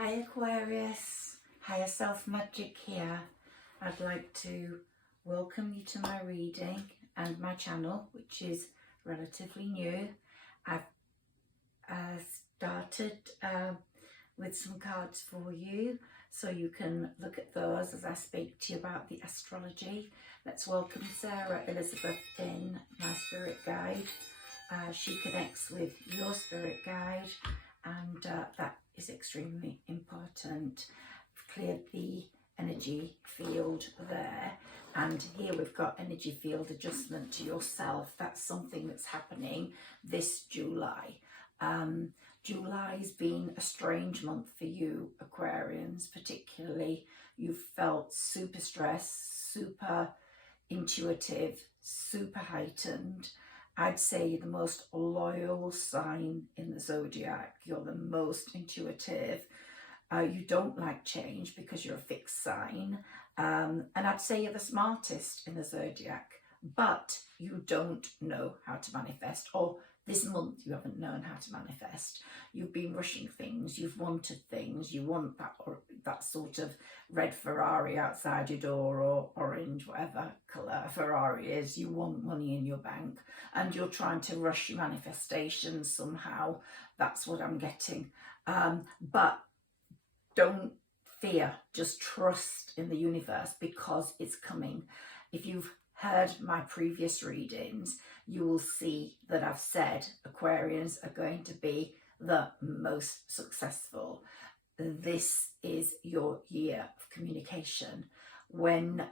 Hi Aquarius, Higherself Magic here. I'd like to welcome you to my reading and my channel, which is relatively new. I've started with some cards for you, so you can look at those as I speak to you about the astrology. Let's welcome Sarah Elizabeth in, my spirit guide. She connects with your spirit guide, and that is extremely important. I've cleared the energy field there, and here we've got energy field adjustment to yourself. That's something that's happening this July. July's been a strange month for you Aquarians, particularly. You've felt super stressed, super intuitive, super heightened. I'd say you're the most loyal sign in the zodiac. You're the most intuitive. You don't like change because you're a fixed sign. And I'd say you're the smartest in the zodiac, but you don't know how to manifest, or this month you haven't known how to manifest. You've been rushing things, you've wanted things, you want that, or that sort of red Ferrari outside your door, or orange, whatever colour a Ferrari is. You want money in your bank and you're trying to rush your manifestations somehow. That's what I'm getting. But don't fear, just trust in the universe, because it's coming. If you've heard my previous readings, you will see that I've said Aquarians are going to be the most successful. This is your year of communication. When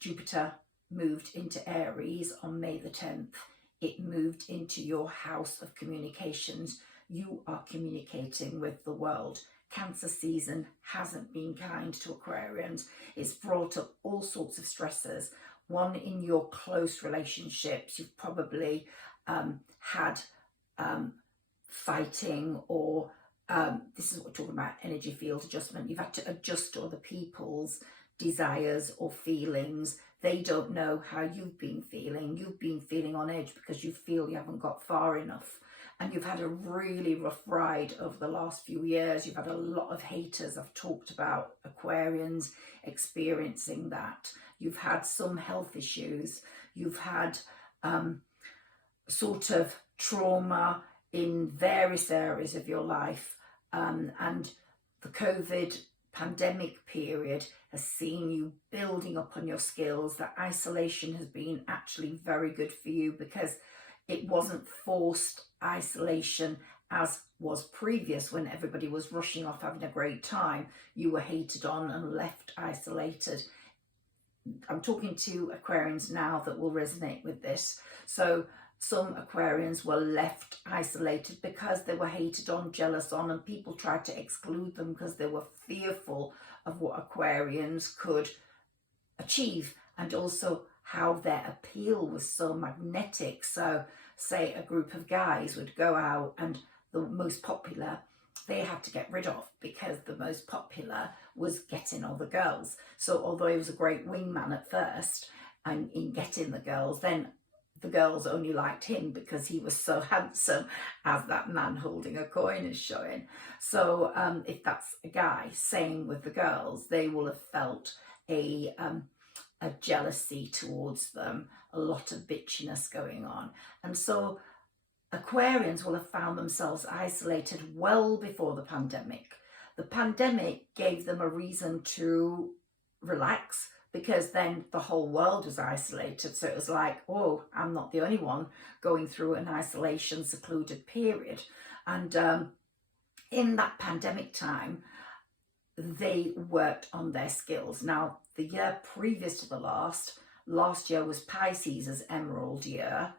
Jupiter moved into Aries on May the 10th, it moved into your house of communications. You are communicating with the world. Cancer season hasn't been kind to Aquarians. It's brought up all sorts of stresses. One, in your close relationships, you've probably had fighting, or this is what we're talking about, energy field adjustment. You've had to adjust to other people's desires or feelings. They don't know how you've been feeling. You've been feeling on edge because you feel you haven't got far enough. And you've had a really rough ride over the last few years. You've had a lot of haters. I've talked about Aquarians experiencing that. You've had some health issues. You've had sort of trauma in various areas of your life. And the COVID pandemic period has seen you building up on your skills. That isolation has been actually very good for you, because it wasn't forced isolation as was previous, when everybody was rushing off having a great time. You were hated on and left isolated. I'm talking to Aquarians now that will resonate with this. So some Aquarians were left isolated because they were hated on, jealous on, and people tried to exclude them because they were fearful of what Aquarians could achieve, and also how their appeal was so magnetic. So say a group of guys would go out, and the most popular they had to get rid of, because the most popular was getting all the girls. So although he was a great wingman at first and in getting the girls, then the girls only liked him because he was so handsome, as that man holding a coin is showing. So if that's a guy, same with the girls, they will have felt a jealousy towards them, a lot of bitchiness going on. And so Aquarians will have found themselves isolated well before the pandemic. The pandemic gave them a reason to relax, because then the whole world was isolated. So it was like, oh, I'm not the only one going through an isolation, secluded period. And in that pandemic time, they worked on their skills. Now, the year previous to the last year was Pisces' emerald year.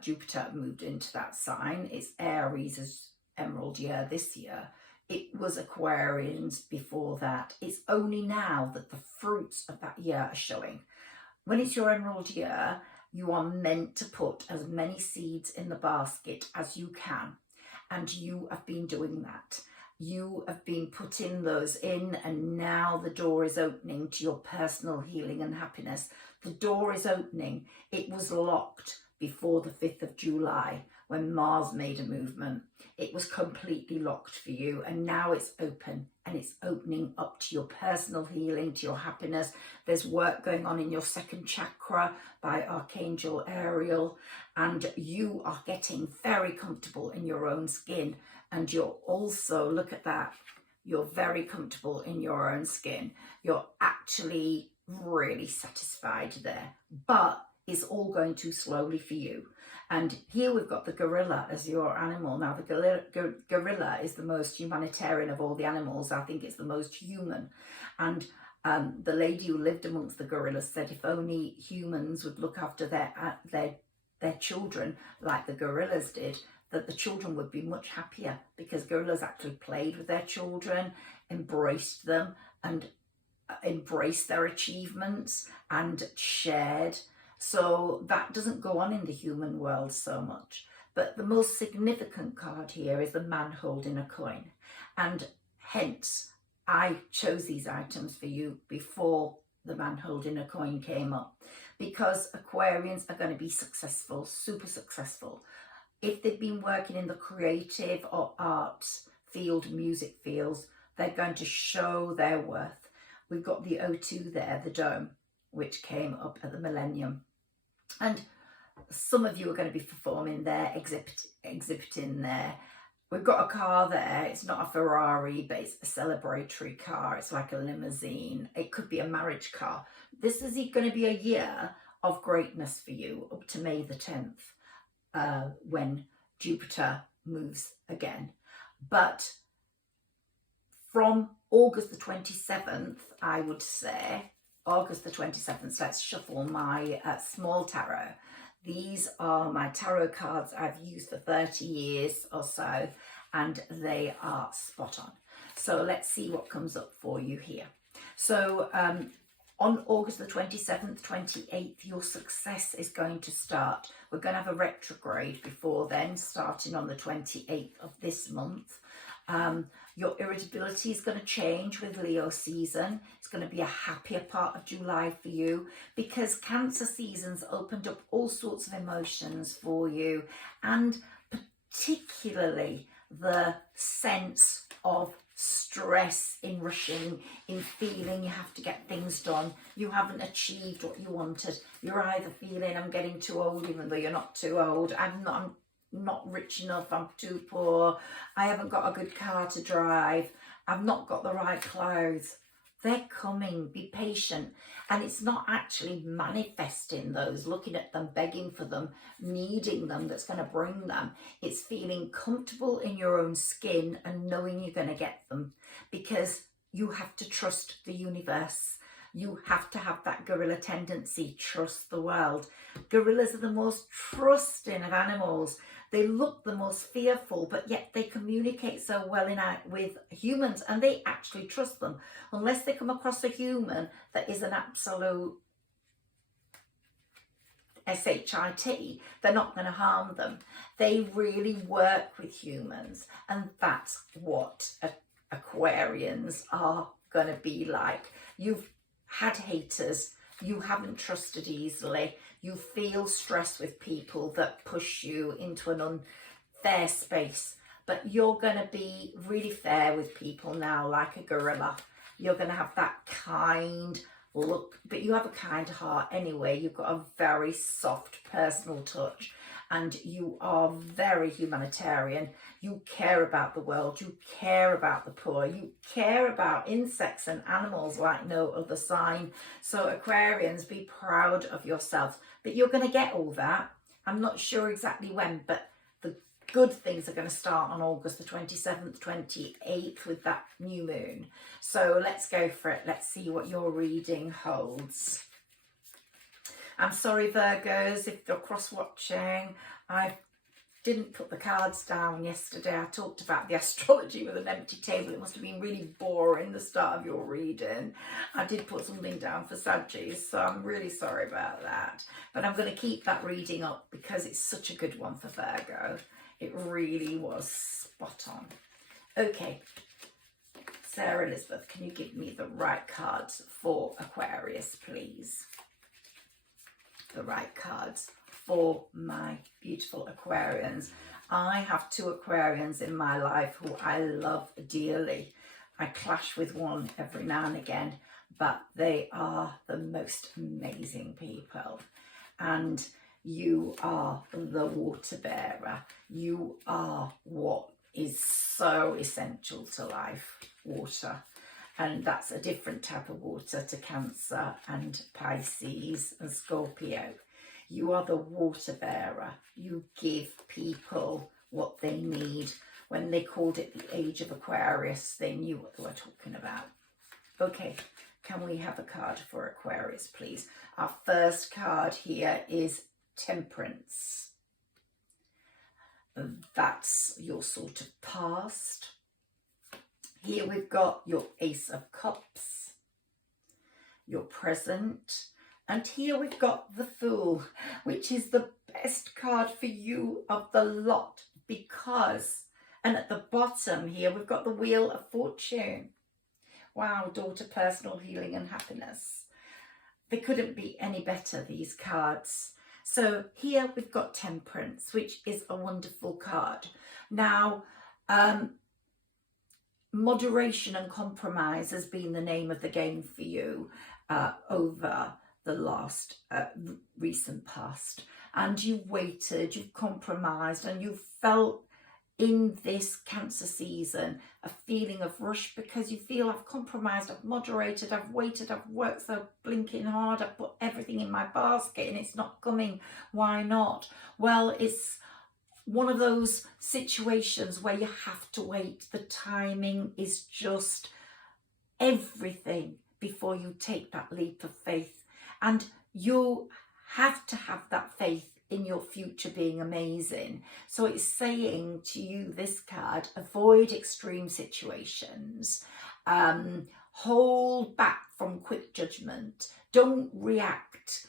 Jupiter moved into that sign. It's Aries' emerald year this year. It was Aquarians before that. It's only now that the fruits of that year are showing. When it's your emerald year, you are meant to put as many seeds in the basket as you can. And you have been doing that. You have been putting those in, and now the door is opening to your personal healing and happiness. The door is opening. It was locked before the 5th of July, when Mars made a movement. It was completely locked for you, and now it's open, and it's opening up to your personal healing, to your happiness. There's work going on in your second chakra by Archangel Ariel, and you are getting very comfortable in your own skin. And you're also, look at that, you're very comfortable in your own skin. You're actually really satisfied there, but it's all going too slowly for you. And here we've got the gorilla as your animal. Now the gorilla is the most humanitarian of all the animals. I think it's the most human. And the lady who lived amongst the gorillas said if only humans would look after their children like the gorillas did, that the children would be much happier, because gorillas actually played with their children, embraced them, and embraced their achievements and shared. So that doesn't go on in the human world so much. But the most significant card here is the man holding a coin. And hence, I chose these items for you before the man holding a coin came up, because Aquarians are going to be successful, super successful. If they've been working in the creative or arts field, music fields, they're going to show their worth. We've got the O2 there, the dome, which came up at the millennium. And some of you are going to be performing there, exhibiting there. We've got a car there. It's not a Ferrari, but it's a celebratory car. It's like a limousine. It could be a marriage car. This is going to be a year of greatness for you up to May the 10th, when Jupiter moves again. But from August the 27th, I would say, August the 27th, let's shuffle my small tarot. These are my tarot cards I've used for 30 years or so, and they are spot on. So let's see what comes up for you here. So on August the 27th, 28th, your success is going to start. We're going to have a retrograde before then, starting on the 28th of this month. Your irritability is going to change with Leo season. It's going to be a happier part of July for you, because Cancer season's opened up all sorts of emotions for you, and particularly the sense of stress in rushing, in feeling you have to get things done. You haven't achieved what you wanted. You're either feeling I'm getting too old, even though you're not too old. I'm not rich enough, I'm too poor, I haven't got a good car to drive, I've not got the right clothes. They're coming, be patient. And it's not actually manifesting those, looking at them, begging for them, needing them, that's going to bring them. It's feeling comfortable in your own skin and knowing you're going to get them, because you have to trust the universe. You have to have that gorilla tendency, trust the world. Gorillas are the most trusting of animals. They look the most fearful, but yet they communicate so well with humans, and they actually trust them. Unless they come across a human that is an absolute SHIT, they're not going to harm them. They really work with humans, and that's what Aquarians are going to be like. You've had haters, you haven't trusted easily, you feel stressed with people that push you into an unfair space, but you're going to be really fair with people now, like a gorilla. You're going to have that kind look, but you have a kind heart anyway. You've got a very soft personal touch, and you are very humanitarian. You care about the world, you care about the poor, you care about insects and animals like no other sign. So Aquarians, be proud of yourself. But you're going to get all that. I'm not sure exactly when, but the good things are going to start on August the 27th, 28th with that new moon. So let's go for it. Let's see what your reading holds. I'm sorry, Virgos, if you're cross-watching. I didn't put the cards down yesterday. I talked about the astrology with an empty table. It must have been really boring, the start of your reading. I did put something down for Sagittarius, so I'm really sorry about that. But I'm going to keep that reading up because it's such a good one for Virgo. It really was spot on. Okay, Sarah Elizabeth, can you give me the right cards for Aquarius, please? The right cards for my beautiful Aquarians. I have 2 Aquarians in my life who I love dearly. I clash with one every now and again, but they are the most amazing people. And you are the water bearer. You are what is so essential to life, water. And that's a different type of water to Cancer and Pisces and Scorpio. You are the water bearer. You give people what they need. When they called it the age of Aquarius, they knew what they were talking about. Okay, can we have a card for Aquarius, please? Our first card here is Temperance. That's your sort of past. Here we've got your Ace of Cups, your present, and here we've got the Fool, which is the best card for you of the lot because, and at the bottom here we've got the Wheel of Fortune. Wow, daughter, personal healing and happiness. They couldn't be any better, these cards. So here we've got Temperance, which is a wonderful card. Now, moderation and compromise has been the name of the game for you over the last recent past. And you've waited, you've compromised, and you've felt in this Cancer season a feeling of rush because you feel I've compromised, I've moderated, I've waited, I've worked so blinking hard, I've put everything in my basket and it's not coming. Why not? Well, it's one of those situations where you have to wait. The timing is just everything before you take that leap of faith. And you have to have that faith in your future being amazing. So it's saying to you, this card, avoid extreme situations, hold back from quick judgment, don't react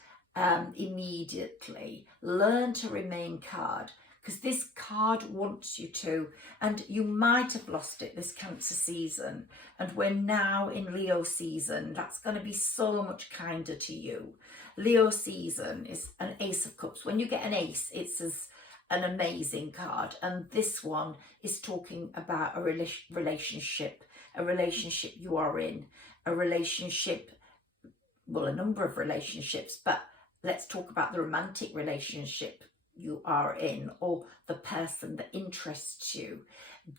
immediately, learn to remain calm, because this card wants you to, and you might have lost it this Cancer season, and we're now in Leo season. That's going to be so much kinder to you. Leo season is an Ace of Cups. When you get an ace, it's an amazing card, and this one is talking about a relationship you are in, a relationship, well, a number of relationships, but let's talk about the romantic relationship you are in, or the person that interests you.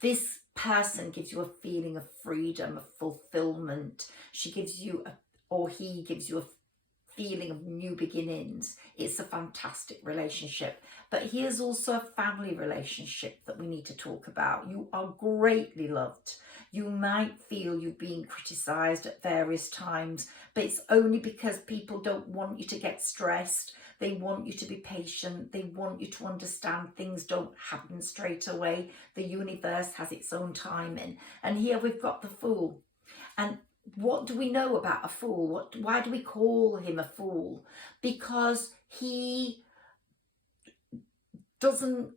This person gives you a feeling of freedom, of fulfillment. She gives you or he gives you a feeling of new beginnings. It's a fantastic relationship. But here's also a family relationship that we need to talk about. You are greatly loved. You might feel you're being criticised at various times, but it's only because people don't want you to get stressed. They want you to be patient. They want you to understand things don't happen straight away. The universe has its own timing. And here we've got the Fool. And what do we know about a fool? Why do we call him a fool? Because he doesn't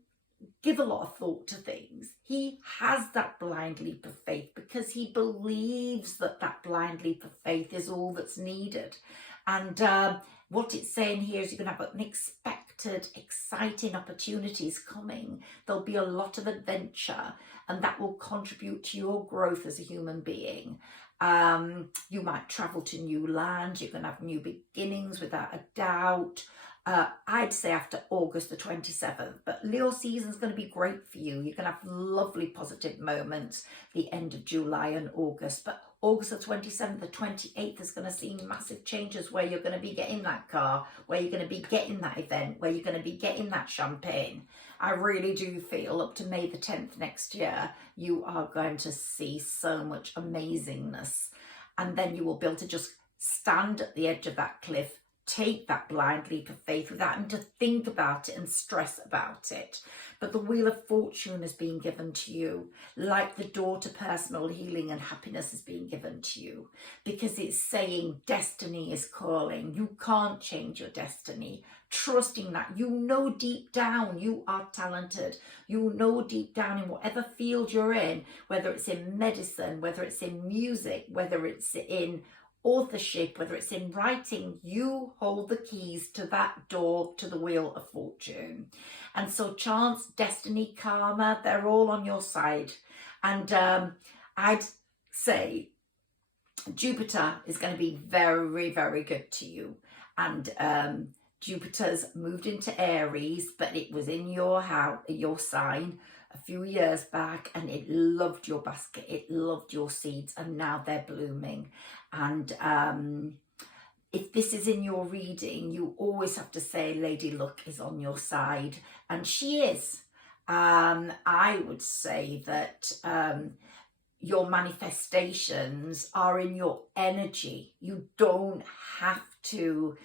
give a lot of thought to things. He has that blind leap of faith because he believes that that blind leap of faith is all that's needed. And what it's saying here is you're going to have unexpected, exciting opportunities coming. There'll be a lot of adventure, and that will contribute to your growth as a human being. You might travel to new land. You can have new beginnings without a doubt. I'd say after August the 27th, but Leo season is going to be great for you. You're going to have lovely positive moments the end of July and August, but August the 27th, the 28th is going to see massive changes where you're going to be getting that car, where you're going to be getting that event, where you're going to be getting that champagne. I really do feel up to May the 10th next year, you are going to see so much amazingness. And then you will be able to just stand at the edge of that cliff, take that blind leap of faith without having to think about it and stress about it. But the Wheel of Fortune is being given to you, like the door to personal healing and happiness is being given to you, because it's saying destiny is calling. You can't change your destiny. Trusting that you know deep down you are talented. You know deep down in whatever field you're in, whether it's in medicine, whether it's in music, whether it's in authorship, whether it's in writing, you hold the keys to that door to the wheel of fortune. And so chance, destiny, karma, they're all on your side. And I'd say Jupiter is going to be very, very good to you. And Jupiter's moved into Aries, but it was in your house, your sign, a few years back, and it loved your basket, it loved your seeds, and now they're blooming. And if this is in your reading, you always have to say Lady Luck is on your side, and she is. I would say that your manifestations are in your energy. You don't have to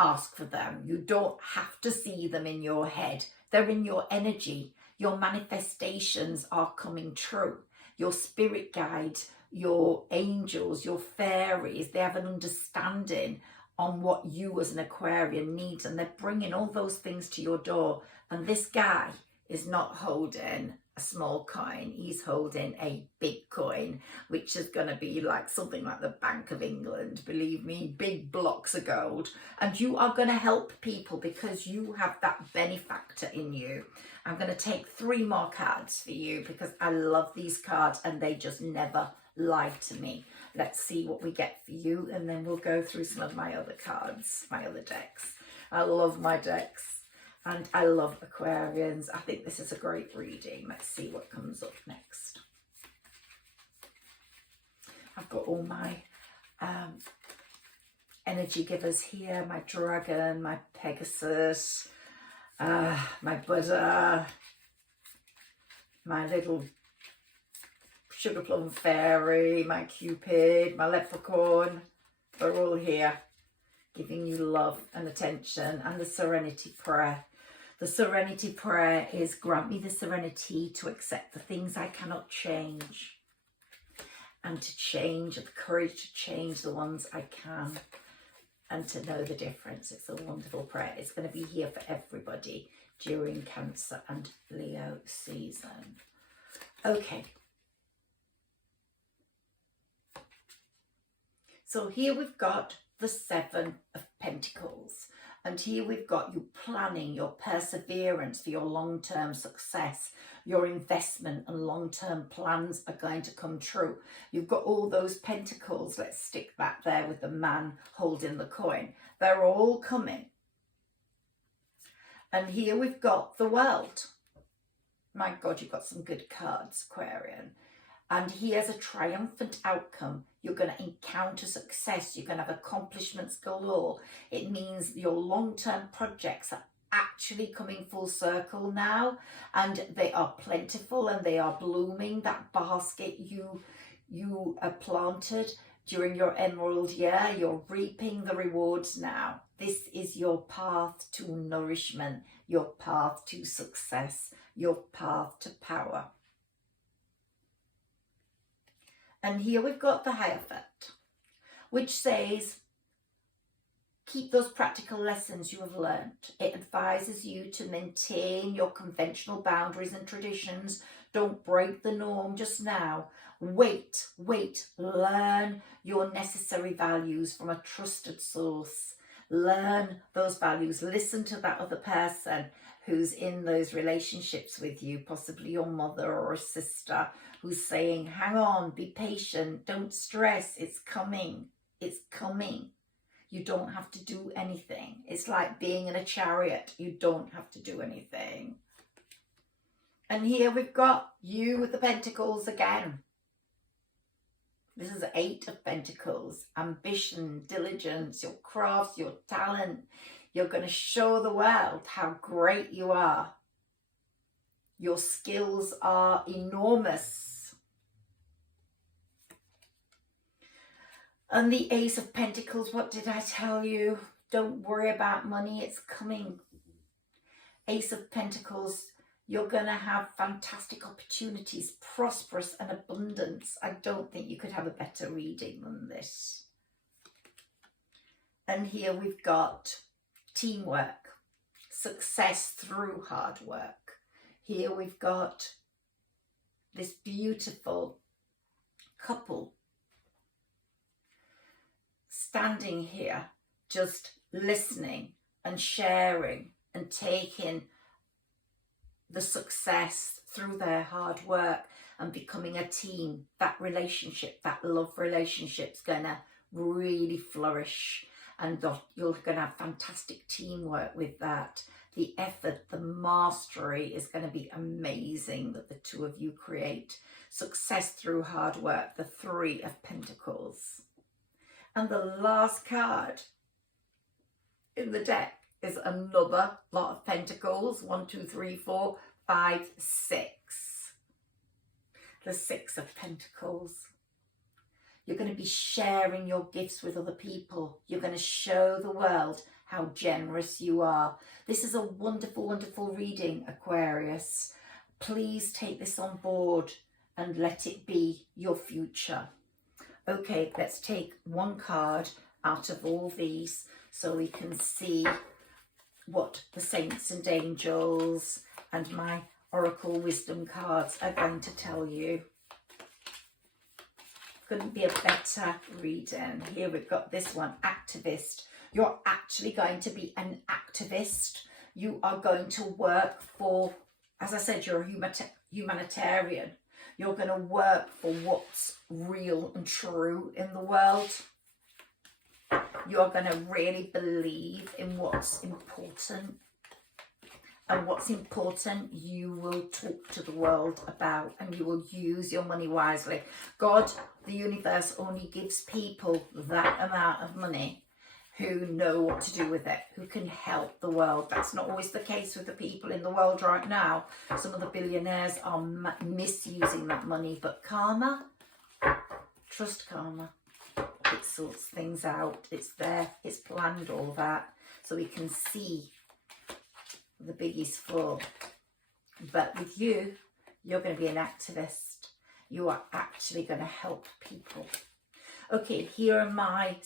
ask for them. You don't have to see them in your head. They're in your energy. Your manifestations are coming true. Your spirit guides, your angels, your fairies, they have an understanding on what you as an Aquarian needs, and they're bringing all those things to your door. And this guy is not holding a small coin, he's holding a big coin, which is going to be like something like the Bank of England, believe me, big blocks of gold. And you are going to help people because you have that benefactor in you. I'm going to take 3 more cards for you because I love these cards and they just never lie to me. Let's see what we get for you, and then we'll go through some of my other cards, my other decks. I love my decks. And I love Aquarians. I think this is a great reading. Let's see what comes up next. I've got all my energy givers here. My dragon, my Pegasus, my Buddha, my little sugar plum fairy, my Cupid, my leprechaun. They're all here, giving you love and attention. And the Serenity Prayer. The Serenity Prayer is, grant me the serenity to accept the things I cannot change, and to change, the courage to change the ones I can, and to know the difference. It's a wonderful prayer. It's going to be here for everybody during Cancer and Leo season. Okay. So here we've got the 7 of Pentacles. And here we've got you planning your perseverance for your long-term success. Your investment and long-term plans are going to come true. You've got all those pentacles. Let's stick that there with the man holding the coin. They're all coming. And here we've got the World. My God, you've got some good cards, Aquarian. And here's a triumphant outcome. You're going to encounter success. You're going to have accomplishments galore. It means your long-term projects are actually coming full circle now, and they are plentiful and they are blooming. That basket you planted during your emerald year, you're reaping the rewards now. This is your path to nourishment, your path to success, your path to power. And here we've got the Hierophant, which says, keep those practical lessons you have learned. It advises you to maintain your conventional boundaries and traditions. Don't break the norm just now. Wait, learn your necessary values from a trusted source. Learn those values. Listen to that other person who's in those relationships with you, possibly your mother or a sister, who's saying, hang on, be patient, don't stress, it's coming, it's coming. You don't have to do anything. It's like being in a chariot. You don't have to do anything. And here we've got you with the Pentacles again. This is 8 of Pentacles. Ambition, diligence, your crafts, your talent. You're going to show the world how great you are. Your skills are enormous. And the Ace of Pentacles, what did I tell you? Don't worry about money, it's coming. Ace of Pentacles, you're going to have fantastic opportunities, prosperous and abundance. I don't think you could have a better reading than this. And here we've got teamwork, success through hard work. Here we've got this beautiful couple standing here just listening and sharing and taking the success through their hard work and becoming a team, that relationship, that love relationship's gonna really flourish, and you're gonna have fantastic teamwork with that. The effort, the mastery is going to be amazing that the two of you create. Success through hard work, the Three of Pentacles. And the last card in the deck is another lot of pentacles. 1, 2, 3, 4, 5, 6. The Six of Pentacles. You're going to be sharing your gifts with other people. You're going to show the world how generous you are. This is a wonderful, wonderful reading, Aquarius. Please take this on board and let it be your future. Okay, let's take one card out of all these so we can see what the saints and angels and my oracle wisdom cards are going to tell you. Couldn't be a better reading. Here we've got this one, activist. You're actually going to be an activist. You are going to work for, as I said, you're a humanitarian. You're going to work for what's real and true in the world. You're going to really believe in what's important. And what's important, you will talk to the world about, and you will use your money wisely. God, the universe, only gives people that amount of money who know what to do with it, who can help the world. That's not always the case with the people in the world right now. Some of the billionaires are misusing that money, but karma, trust karma. It sorts things out. It's there, it's planned, all that, so we can see the biggies fall. But with you, you're going to be an activist. You are actually going to help people. Okay, here are my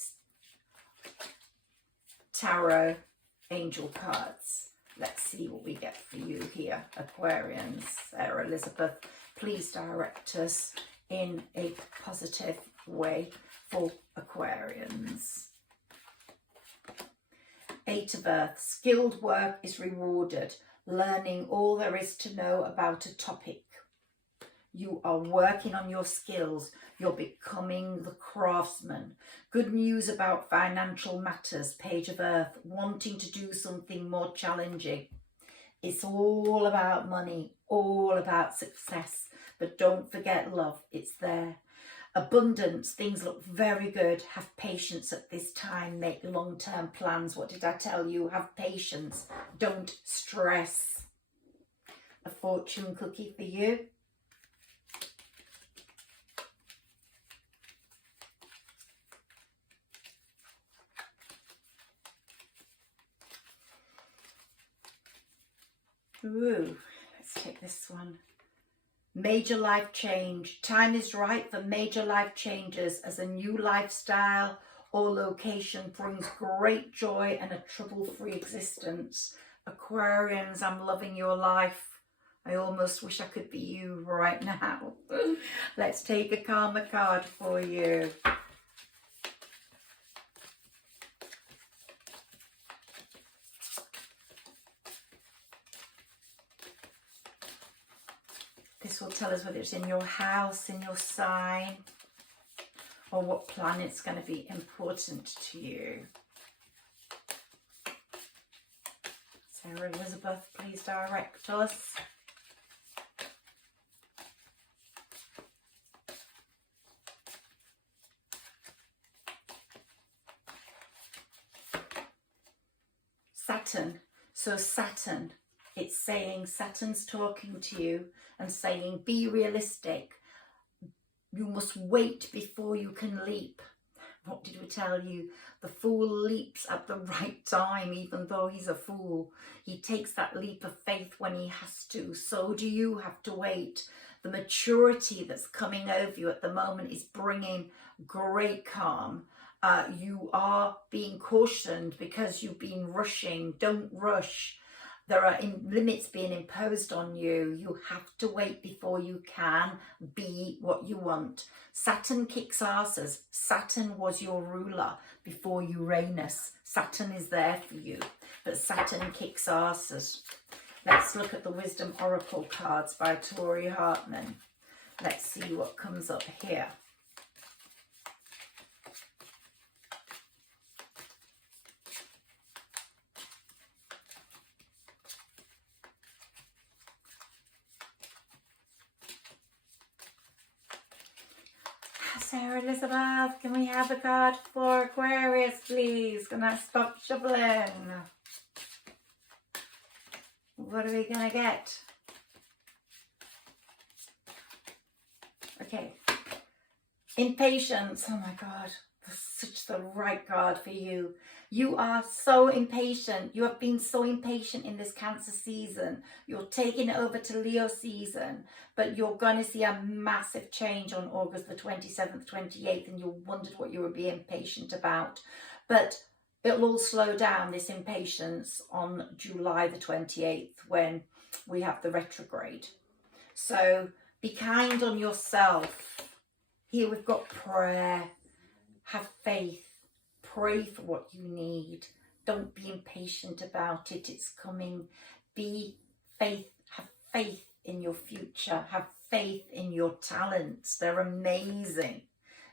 tarot angel cards. Let's see what we get for you here, Aquarians. Sarah Elizabeth, please direct us in a positive way for Aquarians. 8 of Earth, skilled work is rewarded, learning all there is to know about a topic. You are working on your skills. You're becoming the craftsman. Good news about financial matters, Page of Earth, wanting to do something more challenging. It's all about money, all about success, but don't forget love, it's there. Abundance, things look very good. Have patience at this time. Make long-term plans. What did I tell you? Have patience. Don't stress. A fortune cookie for you. Ooh, let's take this one. Major life change. Time is right for major life changes as a new lifestyle or location brings great joy and a trouble-free existence. Aquarians, I'm loving your life. I almost wish I could be you right now. Let's take a karma card for you. This will tell us whether it's in your house, in your sign, or what planet's going to be important to you. Sarah Elizabeth, please direct us. Saturn. So Saturn, it's saying, Saturn's talking to you and saying, be realistic. You must wait before you can leap. What did we tell you? The fool leaps at the right time, even though he's a fool. He takes that leap of faith when he has to. So do you have to wait. The maturity that's coming over you at the moment is bringing great calm. You are being cautioned because you've been rushing. Don't rush. There are limits being imposed on you. You have to wait before you can be what you want. Saturn kicks asses. Saturn was your ruler before Uranus. Saturn is there for you, but Saturn kicks asses. Let's look at the Wisdom Oracle cards by Tori Hartman. Let's see what comes up here. Sarah Elizabeth, can we have a card for Aquarius, please? Can I stop shuffling? What are we going to get? Okay. Impatience. Oh my God. That's such the right card for you. You are so impatient. You have been so impatient in this Cancer season. You're taking it over to Leo season, but you're going to see a massive change on August the 27th, 28th, and you'll wonder what you were being impatient about. But it'll all slow down, this impatience, on July the 28th when we have the retrograde. So be kind on yourself. Here we've got prayer. Have faith. Pray for what you need. Don't be impatient about it. It's coming. Have faith in your future. Have faith in your talents. They're amazing.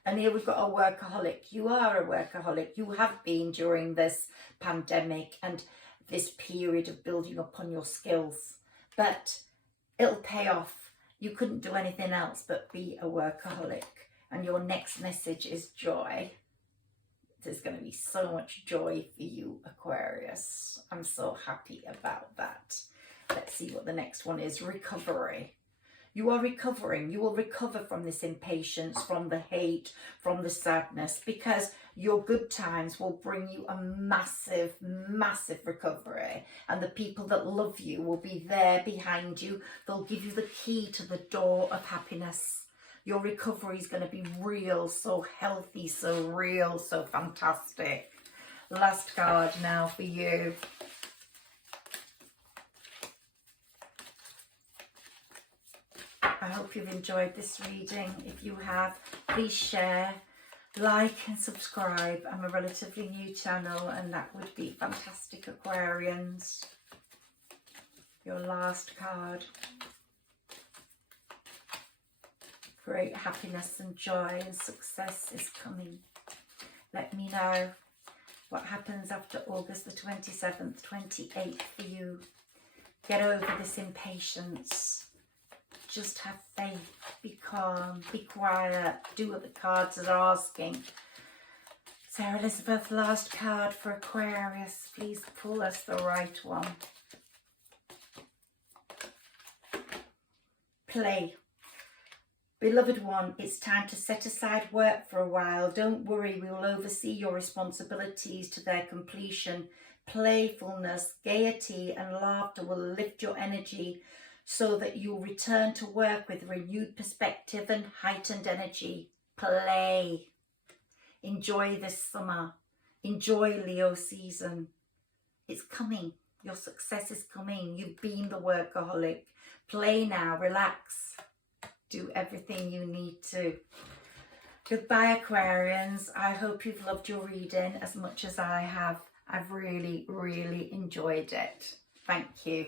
And here we've got a workaholic. You are a workaholic. You have been during this pandemic and this period of building upon your skills. But it'll pay off. You couldn't do anything else but be a workaholic. And your next message is joy. There's going to be so much joy for you, Aquarius. I'm so happy about that. Let's see what the next one is. Recovery. You are recovering. You will recover from this impatience, from the hate, from the sadness, because your good times will bring you a massive, massive recovery. And the people that love you will be there behind you. They'll give you the key to the door of happiness. Your recovery is going to be real, so healthy, so real, so fantastic. Last card now for you. I hope you've enjoyed this reading. If you have, please share, like and subscribe. I'm a relatively new channel and that would be fantastic, Aquarians. Your last card. Great happiness and joy and success is coming. Let me know what happens after August the 27th, 28th for you. Get over this impatience. Just have faith. Be calm. Be quiet. Do what the cards are asking. Sarah Elizabeth, last card for Aquarius. Please pull us the right one. Play. Beloved one, it's time to set aside work for a while. Don't worry, we will oversee your responsibilities to their completion. Playfulness, gaiety and laughter will lift your energy so that you'll return to work with renewed perspective and heightened energy. Play. Enjoy this summer. Enjoy Leo season. It's coming. Your success is coming. You've been the workaholic. Play now. Relax. Do everything you need to. Goodbye, Aquarians. I hope you've loved your reading as much as I have. I've really, really enjoyed it. Thank you.